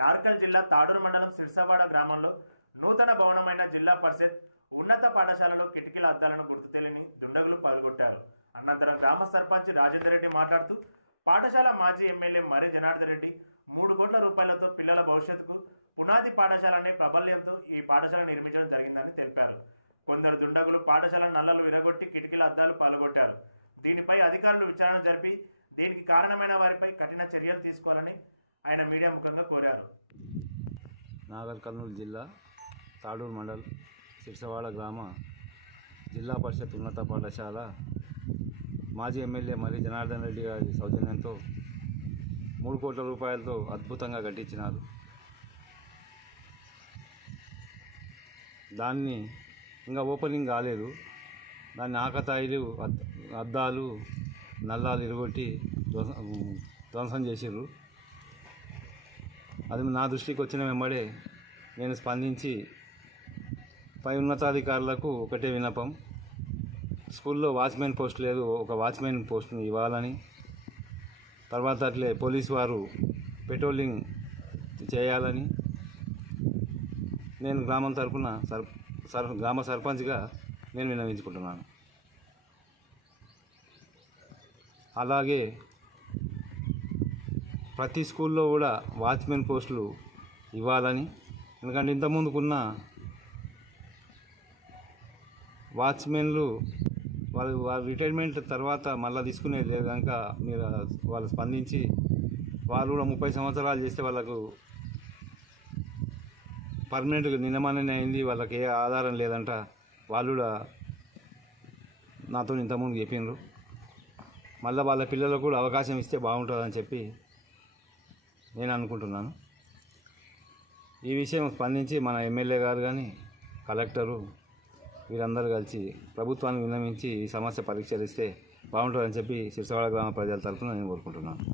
నార్కల్ జిల్లా తాడూరు మండలం సిర్సవాడ గ్రామంలో నూతన భవనమైన జిల్లా పరిషత్ ఉన్నత పాఠశాలలో కిటికీల అద్దాలను గుర్తు తెలియని దుండగులు పగలగొట్టారు. అనంతరం గ్రామ సర్పంచ్ రాజేందర్ రెడ్డి మాట్లాడుతూ పాఠశాల మాజీ ఎమ్మెల్యే మర్రి జనార్దన్ రెడ్డి 3 కోట్ల రూపాయలతో పిల్లల భవిష్యత్తుకు పునాది పాఠశాల అనే ప్రబల్యంతో ఈ పాఠశాల నిర్మించడం జరిగిందని తెలిపారు. కొందరు దుండగులు పాఠశాల నల్లలు విరగొట్టి కిటికీల అద్దాలు పగలగొట్టారు. దీనిపై అధికారులు విచారణ జరిపి దీనికి కారణమైన వారిపై కఠిన చర్యలు తీసుకోవాలని ఆయన మీడియా ముఖంగా కోరారు. నాగర్ కర్నూలు జిల్లా తాడూరు మండల్ సిర్సవాడ గ్రామ జిల్లా పరిషత్ ఉన్నత పాఠశాల మాజీ ఎమ్మెల్యే మర్రి జనార్దన్ రెడ్డి గారి సౌజన్యంతో 3 కోట్ల రూపాయలతో అద్భుతంగా కట్టించినారు. దాన్ని ఇంకా ఓపెనింగ్ కాలేదు. దాన్ని ఆకతాయిలు అద్దాలు నల్లాలు ఇరగొట్టి ధ్వంసం చేసిర్రు. అది నా దృష్టికి వచ్చిన వెంబడే నేను స్పందించి పై ఉన్నతాధికారులకు ఒకటే విన్నపం, స్కూల్లో వాచ్మెన్ పోస్ట్ లేదు, ఒక వాచ్మెన్ పోస్ట్ని ఇవ్వాలని, తర్వాత అట్లే పోలీసు వారు పెట్రోలింగ్ చేయాలని నేను గ్రామం తరఫున గ్రామ సర్పంచ్గా నేను విన్నవించుకుంటున్నాను. అలాగే ప్రతి స్కూల్లో కూడా వాచ్మెన్ పోస్టులు ఇవ్వాలని, ఎందుకంటే ఇంతకుముందుకున్న వాచ్మెన్లు వాళ్ళ రిటైర్మెంట్ తర్వాత మళ్ళీ తీసుకునేది లేదు కనుక మీరు వాళ్ళు స్పందించి వాళ్ళు కూడా 30 సంవత్సరాలు చేస్తే వాళ్ళకు పర్మనెంట్ నియమనం అయింది, వాళ్ళకి ఏ ఆధారం లేదంట. వాళ్ళు కూడా నాతో ఇంతకుముందు చెప్పిండ్రు. మళ్ళీ వాళ్ళ పిల్లలకు కూడా అవకాశం ఇస్తే బాగుంటుందని చెప్పి నేను అనుకుంటున్నాను. ఈ విషయం స్పందించి మన ఎమ్మెల్యే గారు కానీ కలెక్టరు వీరందరూ కలిసి ప్రభుత్వాన్ని విన్నవించి ఈ సమస్య పరిష్కరిస్తే బాగుంటుందని చెప్పి సిర్సవాడ గ్రామ ప్రజల తరఫున నేను కోరుకుంటున్నాను.